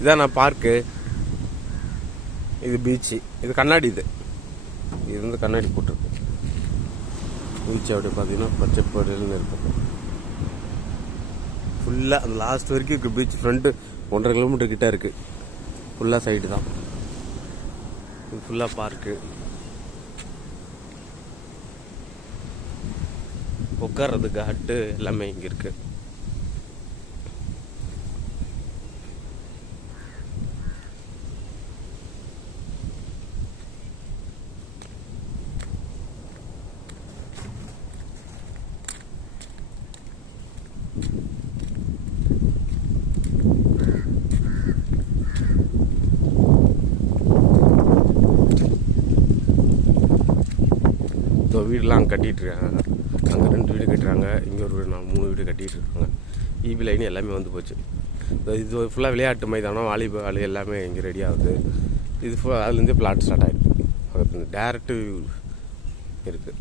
இதான் நான் பார்க்கு, இது பீச்சு, இது கண்ணாடி, இது வந்து கண்ணாடி போட்டிருக்கு. பீச்சு அப்படி பார்த்தீங்கன்னா பச்சை படையில்னு இருக்கும். ஃபுல்லாக அந்த லாஸ்ட் வரைக்கும் இருக்குது பீச். ஃப்ரண்ட்டு 1.5 கிலோமீட்டர் கிட்ட இருக்குது. ஃபுல்லாக சைடு தான். இது ஃபுல்லாக பார்க்கு. உட்கார்றதுக்கு ஹட்டு எல்லாமே இங்கே இருக்குது. வீடெலாம் அங்கே கட்டிகிட்டு இருக்காங்க. அங்கே 2 வீடு கட்டுறாங்க, இங்கே ஒரு 3 வீடு கட்டிகிட்டு இருக்காங்க. ஈபி லைன் எல்லாமே வந்து போச்சு. இது ஃபுல்லாக விளையாட்டு மைதானம், வாலிபால் எல்லாமே இங்கே ரெடி ஆகுது. இது அதுலேருந்தே பிளாட் ஸ்டார்ட் ஆகிடுது. அது டேரக்டு இருக்குது.